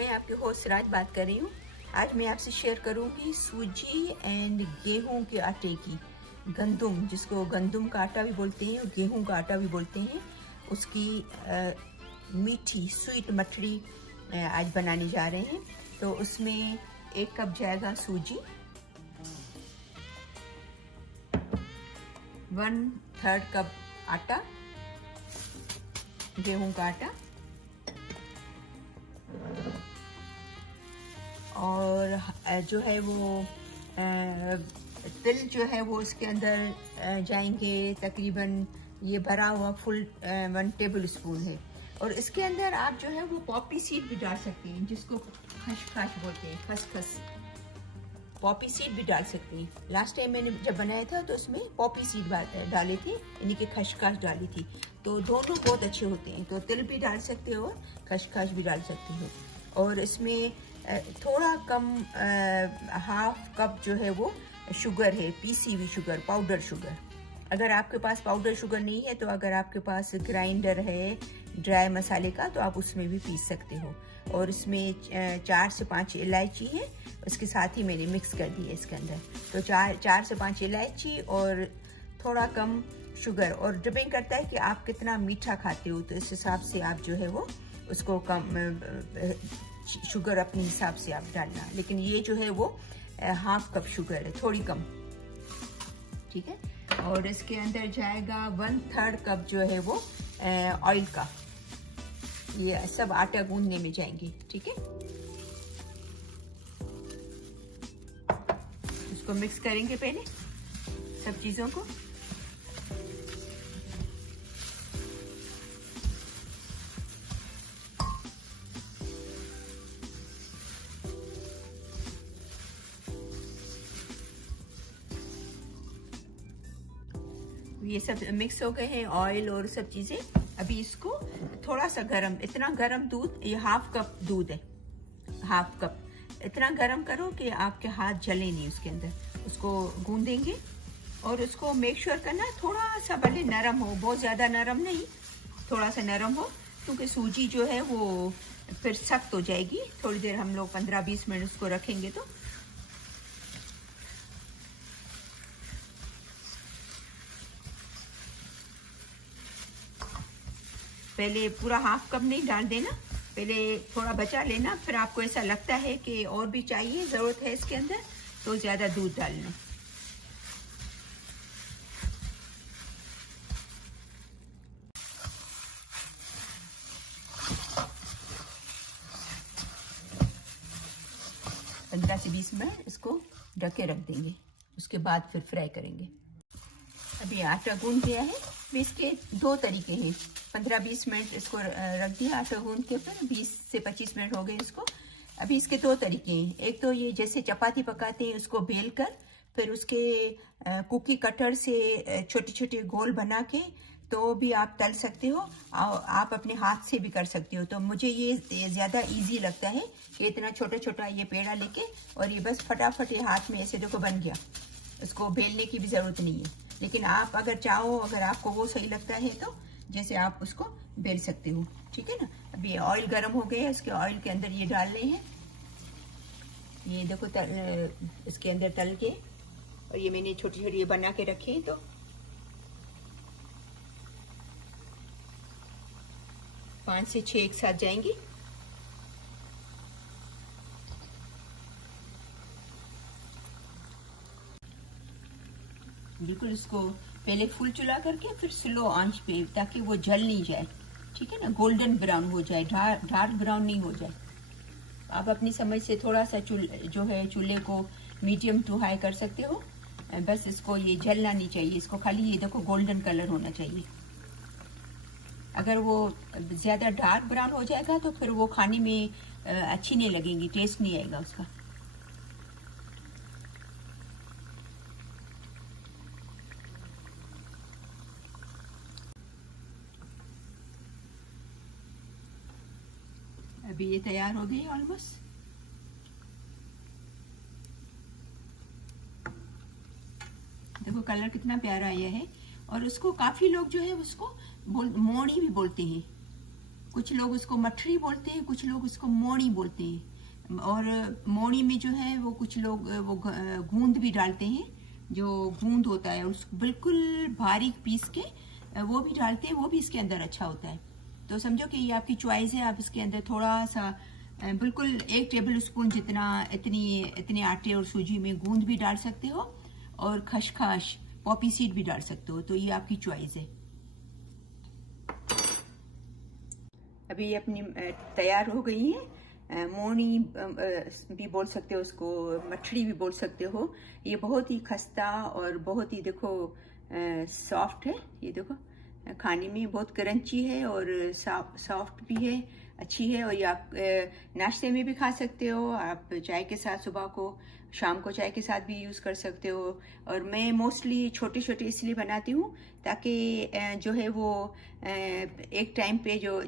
मैं आपकी होस्ट राज बात कर रही हूँ। आज मैं आपसे शेयर करूँगी सूजी एंड गेहूं के आटे की गंदुम, जिसको गंदुम का आटा भी बोलते हैं और गेहूं का आटा भी बोलते हैं, उसकी मीठी स्वीट मठड़ी आज बनाने जा रहे हैं। तो उसमें 1 कप जाएगा सूजी, 1/3 कप आटा, गेहूं का आटा, और जो है वो तिल जो है वो इसके अंदर जाएंगे। तकरीबन ये भरा हुआ फुल 1 टेबल स्पून है। और इसके अंदर आप जो है वो पॉपी सीड भी डाल सकते हैं, जिसको खसखस बोलते हैं, खसखस। पॉपी सीड भी डाल सकते हैं। लास्ट टाइम मैंने जब बनाया था तो उसमें पॉपी सीड डाले थे, यानी कि खसखस डाली थी। तो दोनों बहुत अच्छे होते हैं। तो तिल भी डाल सकते हो, खसखस भी डाल सकते हो। और इसमें थोड़ा कम 1/2 कप जो है वो शुगर है, पीसी हुई शुगर, पाउडर शुगर। अगर आपके पास पाउडर शुगर नहीं है तो अगर आपके पास ग्राइंडर है ड्राई मसाले का तो आप उसमें भी पीस सकते हो। और इसमें 4 से 5 इलायची है, उसके साथ ही मैंने मिक्स कर दी है इसके अंदर। तो 4 से 5 इलायची और थोड़ा कम शुगर। और डिपेंड करता है कि आप कितना मीठा खाते हो, तो इस हिसाब से आप जो है वो उसको कम शुगर अपने हिसाब से आप डालना। लेकिन ये जो है वो 1/2 कप शुगर है, थोड़ी कम, ठीक है। और इसके अंदर जाएगा 1/3 कप जो है वो ऑयल का। ये सब आटा गूंदने में जाएंगे, ठीक है। इसको मिक्स करेंगे पहले सब चीजों को। ये सब मिक्स हो गए हैं, ऑयल और सब चीजें। अभी इसको थोड़ा सा गरम, इतना गरम दूध, ये 1/2 कप दूध है, 1/2 कप, इतना गरम करो कि आपके हाथ जले नहीं उसके अंदर। उसको गूंदेंगे और उसको मेक श्योर करना थोड़ा सा भले नरम हो, बहुत ज्यादा नरम नहीं, थोड़ा सा नरम हो, क्योंकि सूजी जो है वो फिर सख्त हो जाएगी। थोड़ी देर हम लोग 15-20 मिनट उसको रखेंगे। तो पहले पूरा 1/2 कप नहीं डाल देना, पहले थोड़ा बचा लेना। फिर आपको ऐसा लगता है कि और भी चाहिए, जरूरत है इसके अंदर, तो ज्यादा दूध डालना। पंद्रह से 20 मिनट इसको ढक के रख देंगे, उसके बाद फिर फ्राई करेंगे। अभी आटा गूंद गया है। इसके 2 तरीके हैं। 15-20 मिनट इसको रख दिया आटा गूंद के, फिर 20 से 25 मिनट हो गए इसको। अभी इसके 2 तरीके हैं। एक तो ये जैसे चपाती पकाते हैं, उसको बेल कर फिर उसके कुकी कटर से छोटे छोटे गोल बना के तो भी आप तल सकते हो। आप अपने हाथ से भी कर सकते हो। तो मुझे ये ज़्यादा इजी लगता है कि इतना छोटा छोटा ये पेड़ा लेके और ये बस फटाफट ये हाथ में ऐसे देखो बन गया। इसको बेलने की भी ज़रूरत नहीं है। लेकिन आप अगर चाहो, अगर आपको वो सही लगता है तो जैसे आप उसको बेल सकते हो, ठीक है ना। अभी ऑयल गर्म हो गया है, इसके ऑयल के अंदर ये डाल रहे हैं। ये देखो इसके अंदर तल के, और ये मैंने छोटी छोटी ये बना के रखे हैं। तो पाँच से 6 एक साथ जाएंगी। बिल्कुल इसको पहले फुल चूल्हा करके फिर स्लो आंच पे, ताकि वो जल नहीं जाए, ठीक है ना, गोल्डन ब्राउन हो जाए, डार्क ब्राउन नहीं हो जाए। आप अपनी समझ से थोड़ा सा जो है चूल्हे को मीडियम टू हाई कर सकते हो। बस इसको ये जलना नहीं चाहिए, इसको खाली ये देखो गोल्डन कलर होना चाहिए। अगर वो ज़्यादा डार्क ब्राउन हो जाएगा तो फिर वो खाने में अच्छी नहीं लगेंगी, टेस्ट नहीं आएगा उसका। अभी ये तैयार हो गई ऑलमोस्ट। देखो कलर कितना प्यारा आया है। और उसको काफी लोग जो है उसको मोड़ी भी बोलते हैं, कुछ लोग उसको मठरी बोलते हैं, कुछ लोग उसको मोनी बोलते हैं। और मोनी में जो है वो कुछ लोग वो गूंद भी डालते हैं, जो गूंद होता है उसको बिल्कुल बारीक पीस के वो भी डालते हैं, वो भी इसके अंदर अच्छा होता है। तो समझो कि ये आपकी चॉइस है, आप इसके अंदर थोड़ा सा बिल्कुल 1 टेबल स्पून जितना इतने आटे और सूजी में गूंद भी डाल सकते हो, और खसखस पॉपी सीड भी डाल सकते हो। तो ये आपकी चॉइस है। अभी ये अपनी तैयार हो गई है। मोनी भी बोल सकते हो उसको, मठड़ी भी बोल सकते हो। ये बहुत ही खस्ता और बहुत ही देखो सॉफ्ट है। ये देखो खाने में बहुत क्रंची है और सॉफ्ट भी है, अच्छी है। और ये आप नाश्ते में भी खा सकते हो, आप चाय के साथ सुबह को, शाम को चाय के साथ भी यूज़ कर सकते हो। और मैं मोस्टली छोटे छोटे इसलिए बनाती हूँ ताकि जो है वो एक टाइम पे जो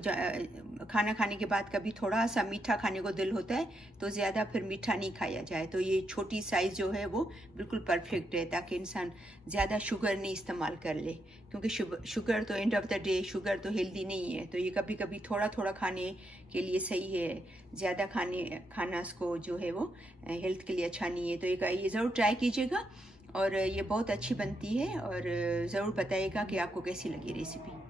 खाना खाने के बाद कभी थोड़ा सा मीठा खाने को दिल होता है तो ज़्यादा फिर मीठा नहीं खाया जाए। तो ये छोटी साइज़ जो है वो बिल्कुल परफेक्ट है, ताकि इंसान ज़्यादा शुगर नहीं इस्तेमाल कर ले, क्योंकि शुगर तो end of the day sugar तो हेल्दी नहीं है। तो ये कभी कभी थोड़ा थोड़ा खाने के लिए सही है, ज़्यादा खाना इसको जो है वो हेल्थ के लिए अच्छा नहीं है। तो ये ज़रूर ट्राई कीजिएगा, और ये बहुत अच्छी बनती है। और ज़रूर बताइएगा कि आपको कैसी लगी रेसिपी।